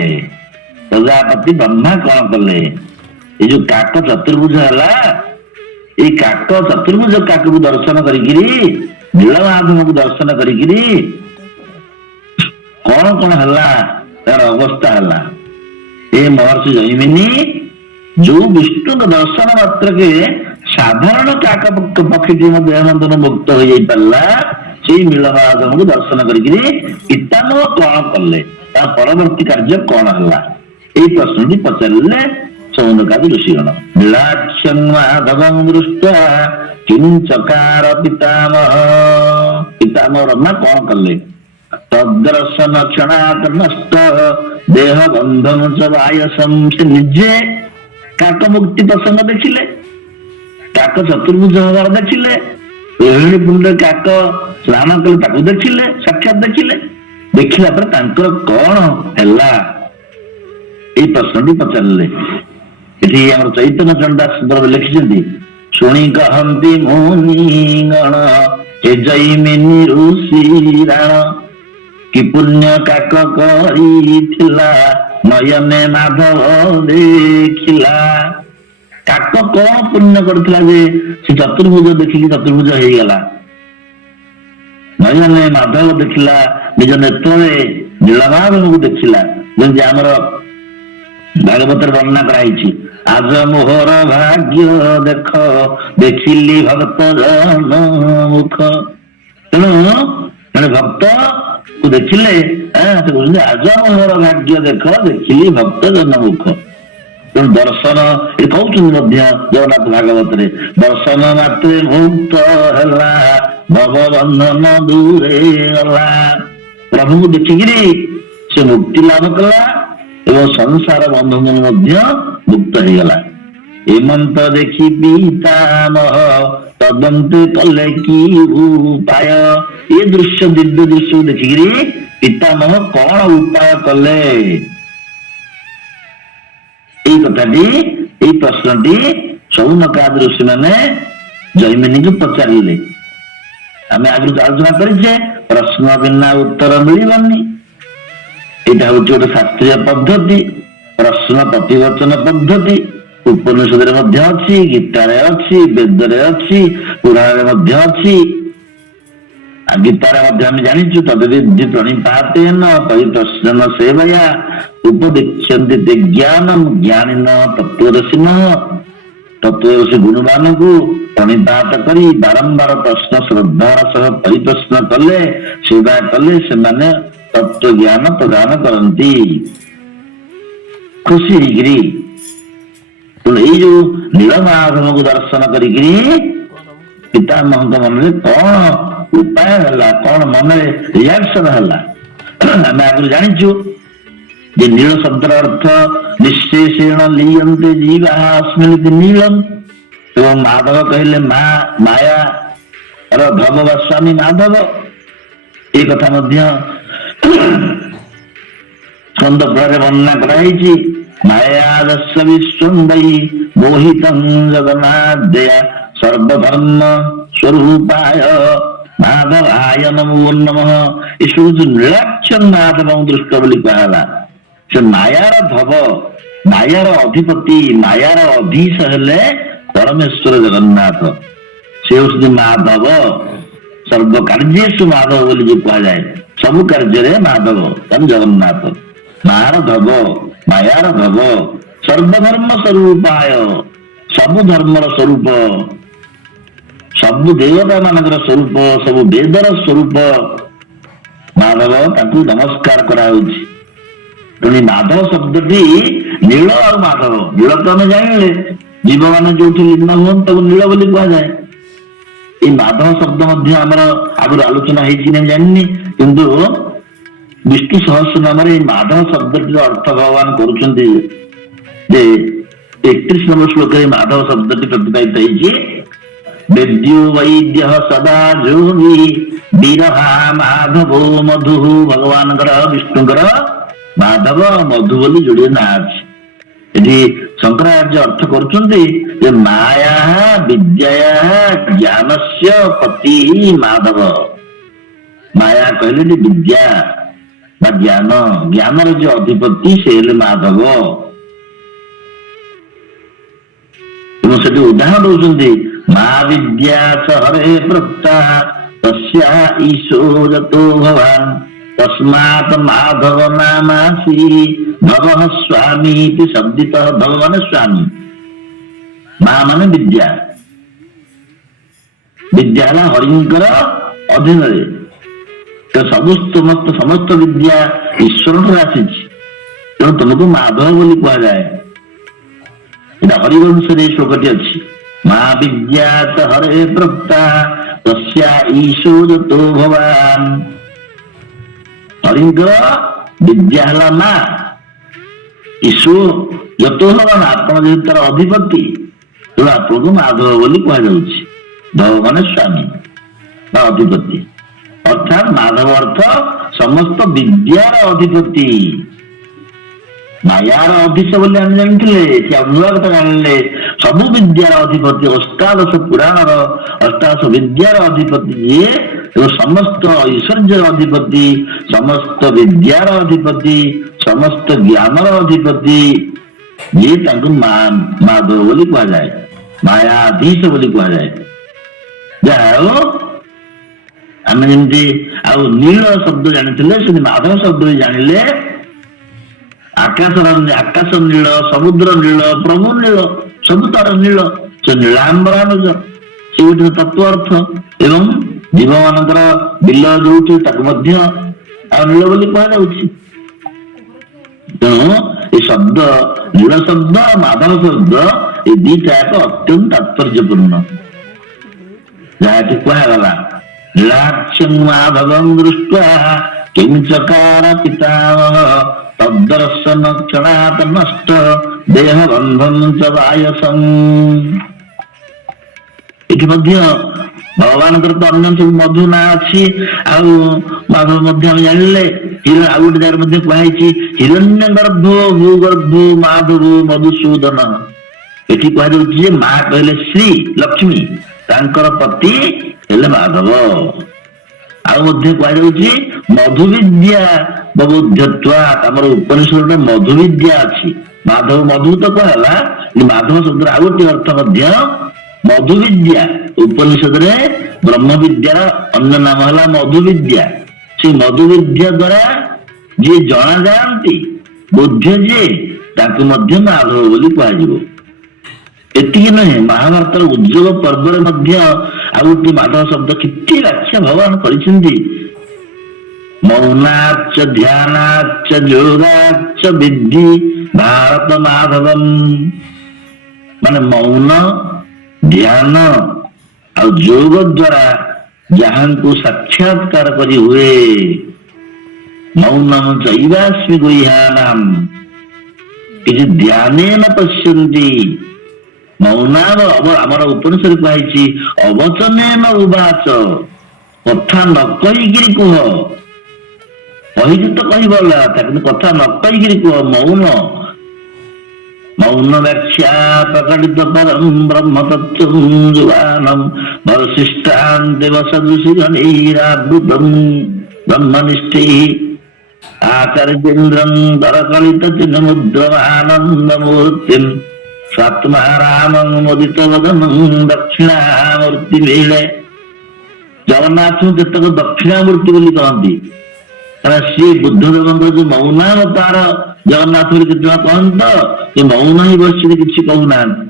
ପ୍ରଜାପତି ବ୍ରହ୍ମା କଣ କଲେ? ଏଇ ଯୋଉ କାକ ଚତୁର୍ଭୁଜ ହେଲା, ଏଇ କାକ ଚତୁର୍ଭୁଜ କାକକୁ ଦର୍ଶନ କରିକିରି, ନୀଳମାଧବଙ୍କୁ ଦର୍ଶନ କରିକିରି କଣ କଣ ହେଲା, ତାର ଅବସ୍ଥା ହେଲା। ଏ ମହର୍ଷି ଜୈମିନୀ ଯୋଉ ବିଷ୍ଣୁଙ୍କ ଦର୍ଶନ ମାତ୍ରକେ ସାଧାରଣ କାକ ପକ୍ଷୀଟି ଦେହ ବନ୍ଧନ ମୁକ୍ତ ହୋଇଯାଇ ପାରିଲା, ସେଇ ନୀଳମାଧବଙ୍କୁ ଦର୍ଶନ କରିକିରି ପିତାମହ କଣ କଲେ, ତା ପରବର୍ତ୍ତୀ କାର୍ଯ୍ୟ କଣ ହେଲା, ଏଇ ପ୍ରଶ୍ନଟି ପଚାରିଲେ ସୌନକାଦି ଋଷିଗଣ। ନୀଳାଚ୍ୟଂ ମାଧବଂ ଦୃଷ୍ଟ୍ୱା କିଂଚକାର ପିତାମହ, ପିତାମହ ବ୍ରହ୍ମା କଣ କଲେ? ତଦ୍ଦର୍ଶନ କ୍ଷଣାତ ନଷ୍ଟ ଦେହ ବନ୍ଧନ ଚ ବାୟସମ୍। ସେ ନିଜେ କାକ ମୁକ୍ତି ପ୍ରସଙ୍ଗ ଦେଖିଲେ, କାକ ଚତୁର୍ଭୁଜ ହବାର ଦେଖିଲେ, ରୋହିଣୀ ପୁଣ୍ଡରେ କାକ ସ୍ନାନ କଲେ ତାକୁ ଦେଖିଲେ, ସାକ୍ଷାତ ଦେଖିଲେ। ଦେଖିଲା ପରେ ତାଙ୍କର କଣ ହେଲା, ଏଇ ପ୍ରଶ୍ନଟି ପଚାରିଲେ। ଏଠି ଆମର ଚୈତନ୍ୟ ଚଣ୍ଡା ସୁନ୍ଦର ଲେଖିଛନ୍ତି, ଶୁଣି କହନ୍ତି ମୁନିଗଣ ଏ ଜୈମିନୀ ଋଷି ରାଣ, କି ପୁଣ୍ୟ କାକ କରିଥିଲା ନୟନେ ମାଧବ ଦେଖିଲା। କାକ କଣ ପୁଣ୍ୟ କରିଥିଲା ଯେ ସେ ଚତୁର୍ଭୁଜ ଦେଖିକି ଚତୁର୍ଭୁଜ ହେଇଗଲା? ନୟନେ ମାଧବ ଦେଖିଲା, ନିଜ ନେତ୍ରରେ ନୀଳମାଧବଙ୍କୁ ଦେଖିଲା। ଯେମିତି ଆମର ଭାଗବତରେ ବର୍ଣ୍ଣନା କରାଯାଇଛି, ଆଜ ମୋହର ଭାଗ୍ୟ ଦେଖ ଦେଖିଲି ଭକ୍ତ ଜନ ମୁଖ। ତେଣୁ ଜଣେ ଭକ୍ତ କୁ ଦେଖିଲେ ସେ କହୁଛନ୍ତି ଆଜ ମୋର ଭାଗ୍ୟ ଦେଖ ଦେଖିଲି ଭକ୍ତ ଜନମୁଖ। ତେଣୁ ଦର୍ଶନ ଏ କହୁଛନ୍ତି ମଧ୍ୟ ଜଗନ୍ନାଥ ଭାଗବତରେ, ଦର୍ଶନ ମାତ୍ରେ ମୁକ୍ତ ହେଲା ଭବ ବନ୍ଧନ ଦୂରେ ଗଲା। ପ୍ରଭୁଙ୍କୁ ଦେଖିକିରି ସେ ମୁକ୍ତି ଲାଭ କଲା ଏବଂ ସଂସାର ବନ୍ଧନରୁ ମଧ୍ୟ ମୁକ୍ତ ହେଇଗଲା। ହେମନ୍ତ ଦେଖି ପିତାମହ ତଦନ୍ତେ କଲେ କି ଉପାୟ। ଏ ଦୃଶ୍ୟ ଦିବ୍ୟ ଦୃଶ୍ୟକୁ ଦେଖିକିରି ପିତାମହ କଣ ଉପାୟ କଲେ? ଏଇ କଥାଟି, ଏଇ ପ୍ରଶ୍ନଟି ସୌନକାଦି ଋଷି ମାନେ ଜୈମିନୀକୁ ପଚାରିଲେ। ଆମେ ଆଗରୁ ଆଲୋଚନା କରିଛେ ପ୍ରଶ୍ନ ବିନା ଉତ୍ତର ମିଳିବନି। ଏଇଟା ହଉଛି ଗୋଟେ ଶାସ୍ତ୍ରୀୟ ପଦ୍ଧତି, ପ୍ରଶ୍ନ ପ୍ରତିବଚନ ପଦ୍ଧତି। ଉପନିଷଦରେ ମଧ୍ୟ ଅଛି, ଗୀତାରେ ଅଛି, ବେଦରେ ଅଛି, ପୁରାଣରେ ମଧ୍ୟ ଅଛି। ଆଉ ଗୀତାରେ ମଧ୍ୟ ଆମେ ଜାଣିଛୁ ତଦ୍ବିଧି ପ୍ରଣିପାତେନ ପରିପ୍ରଶ୍ନ ସେବୟା ଉପଦିଚ୍ୟନ୍ତି ତେ ଜ୍ଞାନଂ ଜ୍ଞାନିନ ତତ୍ତ୍ୱଦର୍ଶିନ। ତତ୍ତ୍ୱଦର୍ଶୀ ଗୁଣମାନଙ୍କୁ ପ୍ରଣିପାତ କରି ବାରମ୍ବାର ପ୍ରଶ୍ନ ଶ୍ରଦ୍ଧାର ସହ ପରିପ୍ରଶ୍ନ କଲେ, ସେବା କଲେ ସେମାନେ ତତ୍ତ୍ୱ ଜ୍ଞାନ ପ୍ରଦାନ କରନ୍ତି ଖୁସି ହେଇକିରି। ଏଇ ଯୋଉ ନୀଳମାଧବଙ୍କୁ ଦର୍ଶନ କରିକିରି ପିତାମହଙ୍କ ମନରେ କଣ ଉପାୟ ହେଲା, କଣ ମନରେ ରିଆକ୍ସନ ହେଲା? ଆମେ ଆଗରୁ ଜାଣିଛୁ ଯେ ନୀଳ ଶବ୍ଦର ଅର୍ଥ ନିଃଶେଷେଣ ଲିୟନ୍ତେ ଜୀବା ସ୍ମୃତି ନୀଳମ୍, ଏବଂ ମାଧବ କହିଲେ ମାୟା ର ଧବ ବା ସ୍ୱାମୀ ମାଧବ। ଏ କଥା ମଧ୍ୟ ସ୍କନ୍ଦ ପୁରାଣରେ ବର୍ଣ୍ଣନା କରାଯାଇଛି। ମାୟାଦସ୍ୟ ବିଶ୍ୱଂ ବୈ ମୋହିତଂ ଜଗନ୍ନାଥୟା ସର୍ବଧର୍ମ ସ୍ୱରୂପାୟ ମାଧବାୟ ନମୋ ନମଃ। ଏ ସବୁ ଯୋଉ ନୀଳାକ୍ଷ ମାଧବଙ୍କୁ ଦୃଷ୍ଟ ବୋଲି କୁହାଗଲା। ସେ ମାୟାର ଧବ, ମାୟାର ଅଧିପତି, ମାୟାର ଅଧୀଶ ହେଲେ ପରମେଶ୍ୱର ଜଗନ୍ନାଥ। ସେ ହଉଛନ୍ତି ମାଧବ। ସର୍ବ କାର୍ଯ୍ୟେଷୁ ମାଧବ ବୋଲି ଯୋଉ କୁହାଯାଏ, ସବୁ କାର୍ଯ୍ୟରେ ମାଧବ ତେଣୁ ଜଗନ୍ନାଥ। ମାର ଧବ, ମାୟାର ଧବ, ସର୍ବଧର୍ମ ସ୍ୱରୂପାୟ, ସବୁ ଧର୍ମର ସ୍ୱରୂପ, ସବୁ ଦେବତା ମାନଙ୍କର ସ୍ୱରୂପ, ସବୁ ବେଦର ସ୍ୱରୂପ ମାଧବ, ତାଙ୍କୁ ନମସ୍କାର କରାଯାଉଛି। ତେଣୁ ମାଧବ ଶବ୍ଦଟି ନୀଳ ଆଉ ମାଧବ, ନୀଳ ତ ଆମେ ଜାଣିଲେ ଜୀବମାନେ ଯୋଉଠି ଲୀନ ହୁଅନ୍ତି ତାକୁ ନୀଳ ବୋଲି କୁହାଯାଏ। ଏଇ ମାଧବ ଶବ୍ଦ ମଧ୍ୟ ଆମର ଆଗରୁ ଆଲୋଚନା ହେଇଛି ନା ଜାଣିନି, କିନ୍ତୁ ବିଷ୍ଣୁ ସହସ୍ର ନାମରେ ଏଇ ମାଧବ ଶବ୍ଦଟିର ଅର୍ଥ ଭଗବାନ କରୁଛନ୍ତି ଯେ 31 নম্বର ଶ୍ଲୋକରେ ମାଧବ ଶବ୍ଦଟି ପ୍ରତିପାଦିତ ହେଇଛି। ବେଦ୍ୟୁ ବୈଦ୍ୟ ସଦା ଯୋଗୀ ବିରହା ମାଧବୋ ମଧୁ। ଭଗବାନଙ୍କର ବିଷ୍ଣୁଙ୍କର ମାଧବ ମଧୁ ବୋଲି ଯୋଡିଏ ନାଁ ଅଛି। ଏଠି ଶଙ୍କରାଚାର୍ଯ୍ୟ ଅର୍ଥ କରୁଛନ୍ତି ଯେ ମାୟା ବିଦ୍ୟା ଜ୍ଞାନସ୍ୟ ପତି ମାଧବ। ମାୟା କହିଲେ ଯେ ବିଦ୍ୟା ବା ଜ୍ଞାନ, ଜ୍ଞାନର ଯେ ଅଧିପତି ସେ ହେଲେ ମାଧବ। ଏବଂ ସେଠି ଉଦାହରଣ ଦଉଛନ୍ତି ମା ବିଦ୍ୟା ସହରେ ପ୍ରୋକ୍ତା ତସ୍ୟା ଈଶୋ ଯତୋ ଭବାନ ତସ୍ମାତ୍ ମାଧବ ନାମାସି ଭବ ସ୍ୱାମୀ ଶବ୍ଦିତ। ଭବ ମାନେ ସ୍ୱାମୀ, ମା ମାନେ ବିଦ୍ୟା, ବିଦ୍ୟା ହେଲା ହରିଙ୍କର ଅଧୀନରେ। ତ ସମସ୍ତ ବିଦ୍ୟା ଈଶ୍ୱରଠାରୁ ଆସିଛି, ତେଣୁ ତୁମକୁ ମାଧବ ବୋଲି କୁହାଯାଏ। ଏଟା ହରିବଂଶରେ ଶ୍ଲୋକଟି ଅଛି। ମା ବିଦ୍ୟା ହରେ ପ୍ରୋକ୍ତା ତସ୍ୟା ଈଶୋ ଯତୋ ଭବାନ। ହରିଙ୍କର ବିଦ୍ୟା ହେଲା ମା, ଈଶୋ ଯତୋ ଭବାନ, ଆପଣ ଯେହେତୁ ତାର ଅଧିପତି, ତେଣୁ ଆପଣଙ୍କୁ ମାଧବ ବୋଲି କୁହାଯାଉଛି। ଭବ ମାନେ ସ୍ୱାମୀ ବା ଅଧିପତି, ଅର୍ଥାତ୍ ମାଧବ ଅର୍ଥ ସମସ୍ତ ବିଦ୍ୟାର ଅଧିପତି। ମାୟାର ଅଧୀଶ ବୋଲି ଆମେ ଜାଣିଥିଲେ, ସେ ନୂଆ କଥା ଜାଣିଲେ ସବୁ ବିଦ୍ୟାର ଅଧିପତି, ଅଷ୍ଟାଦଶ ପୁରାଣର ଅଷ୍ଟାଦଶ ବିଦ୍ୟାର ଅଧିପତି ଯିଏ, ସମସ୍ତ ଐଶ୍ୱର୍ଯ୍ୟର ଅଧିପତି, ସମସ୍ତ ବିଦ୍ୟାର ଅଧିପତି, ସମସ୍ତ ଜ୍ଞାନର ଅଧିପତି ଯିଏ, ତାଙ୍କୁ ମାଧବ ବୋଲି କୁହାଯାଏ, ମାୟାଧୀଶ ବୋଲି କୁହାଯାଏ। ଯାହା ହଉ ଆମେ ଯେମିତି ଆଉ ନୀଳ ଶବ୍ଦ ଜାଣିଥିଲେ, ସେମିତି ମାଧବ ଶବ୍ଦ ବି ଜାଣିଲେ। ଆକାଶ ନୀଳ, ସମୁଦ୍ର ନୀଳ, ପ୍ରଭୁ ନୀଳ, ସବୁ ତାର ନୀଳ। ସେ ନୀଳାମ୍ବରାନୁଜ, ସେ ଗୋଟେ ତତ୍ଵ ଅର୍ଥ। ଏବଂ ଜୀବ ମାନଙ୍କର ବିଲ ଯୋଉଠି ତାକୁ ମଧ୍ୟ ଆଉ ନୀଳ ବୋଲି କୁହାଯାଉଛି। ତେଣୁ ଏ ଶବ୍ଦ ନୀଳ ଶବ୍ଦ ମାଧବ ଶବ୍ଦ ଏ ଦିଟା ଏକ ଅତ୍ୟନ୍ତ ତାତ୍ପର୍ଯ୍ୟପୂର୍ଣ୍ଣ। ଯାହାକି କୁହାଗଲା ନୀଳାକ୍ଷଂ ମାଧବଂ ଦୃଷ୍ଟ୍ୱା କିଂ ଚକାର ପିତାମହ ତଦ୍ଦର୍ଶନ କ୍ଷଣାତ୍ ନଷ୍ଟ ଦେହ ବନ୍ଧଂ ଚ ବାୟସଂ। ଏଠି ମଧ୍ୟ ଭଗବାନଙ୍କର ତ ଅନ୍ୟ ସବୁ ମଧୁ ନାଁ ଅଛି, ଆଉ ମାଧବ ମଧ୍ୟ ଆମେ ଜାଣିଲେ। ଆଉ ଗୋଟେ ଜାଗାରେ ମଧ୍ୟ କୁହାଯାଇଛି ହିରଣ୍ୟ ଗର୍ଭ ଭୂଗର୍ଭ ମାଧବ ମଧୁସୂଦନ। ଏଠି କୁହାଯାଉଛି ଯେ ମା କହିଲେ ଶ୍ରୀ ଲକ୍ଷ୍ମୀ, ତାଙ୍କର ପତି ହେଲେ ମାଧବ। ଆଉ ମଧ୍ୟ କୁହାଯାଉଛି ମଧୁ ବିଦ୍ୟା ବବୁଦ୍ଧ୍ୟତ୍ୱା, ଆମର ଉପନିଷଦରେ ମଧୁ ବିଦ୍ୟା ଅଛି। ମାଧବ ମଧୁ ତ କୁହାଗଲା, ମାଧବ ଶବ୍ଦର ଆଉ ଗୋଟିଏ ଅର୍ଥ ମଧ୍ୟ ମଧୁ ବିଦ୍ୟା। ଉପନିଷଦରେ ବ୍ରହ୍ମ ବିଦ୍ୟାର ଅନ୍ୟ ନାମ ହେଲା ମଧୁ ବିଦ୍ୟା। ସେ ମଧୁ ବିଦ୍ୟା ଦ୍ଵାରା ଯିଏ ଜଣା ଯାଆନ୍ତି ବୁଦ୍ଧ ଯିଏ, ତାଙ୍କୁ ମଧ୍ୟ ମାଧବ ବୋଲି କୁହାଯିବ। ଏତିକି ନୁହେଁ, ମହାଭାରତର ଉଦ୍ଯୋଗ ପର୍ବରେ ମଧ୍ୟ ଆଉ ଗୋଟେ ମାଧବ ଶବ୍ଦ କେତେ ବ୍ୟାଖ୍ୟା ଭଗବାନ କରିଛନ୍ତି। ମୌନାଚ ଧ୍ୟାନାଚ ଯୋଗାଚ ବିଦ୍ଧି ଭାରତ ମାଧବମ୍। ମାନେ ମୌନ, ଧ୍ୟାନ ଆଉ ଯୋଗ ଦ୍ଵାରା ଯାହାଙ୍କୁ ସାକ୍ଷାତକାର କରି ହୁଏ। ମୌନଂ ଚୈବାସ୍ମି ଗୁହ୍ୟାନାଂ କିଛି ଧ୍ୟାନେନ ପଶ୍ୟନ୍ତି। ମୌନାବ ଆମର ଉପନିଷଦରେ କୁହାଯାଇଛି ଅବଚନେନ ଉବାଚ, କଥା ନ କହିକିରି କୁହ। କହିକି ତ କହିବ ଅଲଗା କଥା, କିନ୍ତୁ କଥା ନ କହିକିରି କୁହ। ମୌନ ମୌନ ବ୍ୟାଖ୍ୟା ପ୍ରକଟିତ ପରଂ ବ୍ରହ୍ମ ତତ୍ତ୍ୱଂ ଯୁବାନଂ ବରଶିଷ୍ଠାନ୍ ଦେବ ସଦୃଶୀ ଗଣୈରାବୃତଂ ବ୍ରହ୍ମନିଷ୍ଠୈଃ ଆକର୍ଷେନ୍ଦ୍ରଂ ଦରକଳିତ ଚିନ୍ମୁଦ୍ରମାନନ୍ଦମୂର୍ତ୍ତିଂ ସ୍ୱାତ୍ମା ରାମଂ ମୋଦିତ ବଦନଂ ଦକ୍ଷିଣାମୂର୍ତ୍ତି ମିଳେ। ଜଗନ୍ନାଥଙ୍କୁ କେତେକ ଦକ୍ଷିଣାମୂର୍ତ୍ତି ବୋଲି କହନ୍ତି, କାରଣ ସିଏ ବୁଦ୍ଧଦେବଙ୍କର ଯୋଉ ମୌନାବତାର ଜଗନ୍ନାଥ ବୋଲି କେତେ ଜଣ କହନ୍ତି ତ, ଏ ମୌନ ହିଁ ବସିକି କିଛି କହୁନାହାନ୍ତି।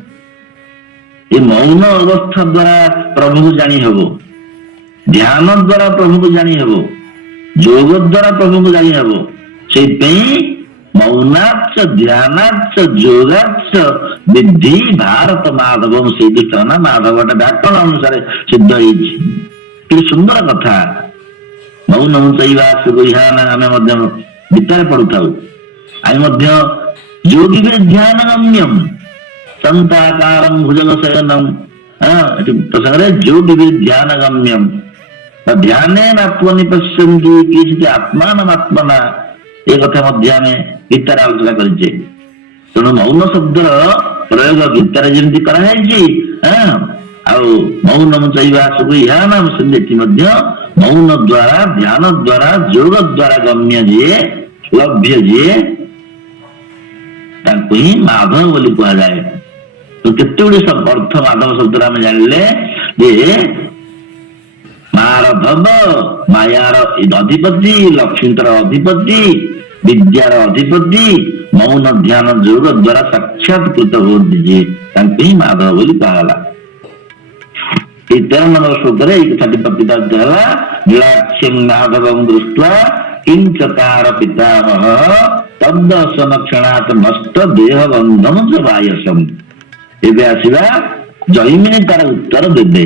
ଏ ମୌନ ଅବସ୍ଥା ଦ୍ଵାରା ପ୍ରଭୁକୁ ଜାଣି ହବ, ଧ୍ୟାନ ଦ୍ଵାରା ପ୍ରଭୁକୁ ଜାଣି ହବ, ଯୋଗ ଦ୍ଵାରା ପ୍ରଭୁକୁ ଜାଣି ହବ। ସେଇଥିପାଇଁ ମୌନାଚ ଧ୍ୟାନାଚ ଯୋଗାଚ ବିଦ୍ଧି ଭାରତ ମାଧବମ୍। ସେଇ ଦୃଷ୍ଟିରେ ନା ମାଧବଟା ବ୍ୟାକରଣ ଅନୁସାରେ ସିଦ୍ଧ ହେଇଛି। କି ସୁନ୍ଦର କଥା। ମୌନଂ ଚୈବାସ୍ମି ଗୁହ୍ୟାନାଂ ଆମେ ମଧ୍ୟ ଗୀତାରେ ପଢୁଥାଉ। ଆମେ ମଧ୍ୟ ଯୋଗୀ ଧ୍ୟାନ ଗମ୍ୟಂ ସନ୍ତାକାରଂ ଭୁଜଗ ଶୟନଂ। ଏଠି ପ୍ରସଙ୍ଗରେ ଯୋଗୀ ଧ୍ୟାନ ଗମ୍ୟಂ ଧ୍ୟାନେନ ଆତ୍ମନି ପଶ୍ୟନ୍ତି କିଞ୍ଚିତ୍ ଆତ୍ମାନମ୍ ଆତ୍ମନା। ଏ କଥା ମଧ୍ୟ ଆମେ ଗୀତାରେ ଆଲୋଚନା କରିଛେ। ତେଣୁ ମୌନ ଶବ୍ଦର ପ୍ରୟୋଗ ଗୀତାରେ ଯେମିତି କରାଯାଇଛି, ଆଉ ମୌନଂ ଚୈବାସ୍ମି ଗୁହ୍ୟାନାଂ, ସେମିତି ଏଠି ମଧ୍ୟ ମୌନ ଦ୍ଵାରା, ଧ୍ୟାନ ଦ୍ଵାରା, ଯୋଗ ଦ୍ଵାରା ଗମ୍ୟ ଯିଏ, ଲଭ୍ୟ ଯିଏ, ତାଙ୍କୁ ହିଁ ମାଧବ ବୋଲି କୁହାଯାଏ। ତ କେତେ ଗୁଡିଏ ଅର୍ଥ ମାଧବ ଶବ୍ଦରେ ଆମେ ଜାଣିଲେ ଯେ ମାରଧବ ମାୟାର ଅଧିପତି, ଲକ୍ଷ୍ମୀଙ୍କର ଅଧିପତି, ବିଦ୍ୟାର ଅଧିପତି, ମୌନ ଧ୍ୟାନ ଯୋଗ ଦ୍ଵାରା ସାକ୍ଷାତକୃତ ହୁଅନ୍ତି ଯିଏ, ତାଙ୍କୁ ହିଁ ମାଧବ ବୋଲି କୁହାଗଲା। এই 13 নম্বর শ্লোকে এই কথাটি প্রতিপাদ্য ହେଲା ନୀଳାକ୍ଷଂ ମାଧବଂ ଦୃଷ୍ଟ୍ୱା କିଂ ଚକାର ପିତାମହ ତଦ୍ଦର୍ଶନ କ୍ଷଣାତ୍ ନଷ୍ଟ ଦେହ ବନ୍ଧଂ ଚ ବାୟସଂ। ଏବେ ଆସିବା ଜୈମିନୀ ତାର ଉତ୍ତର ଦେବେ।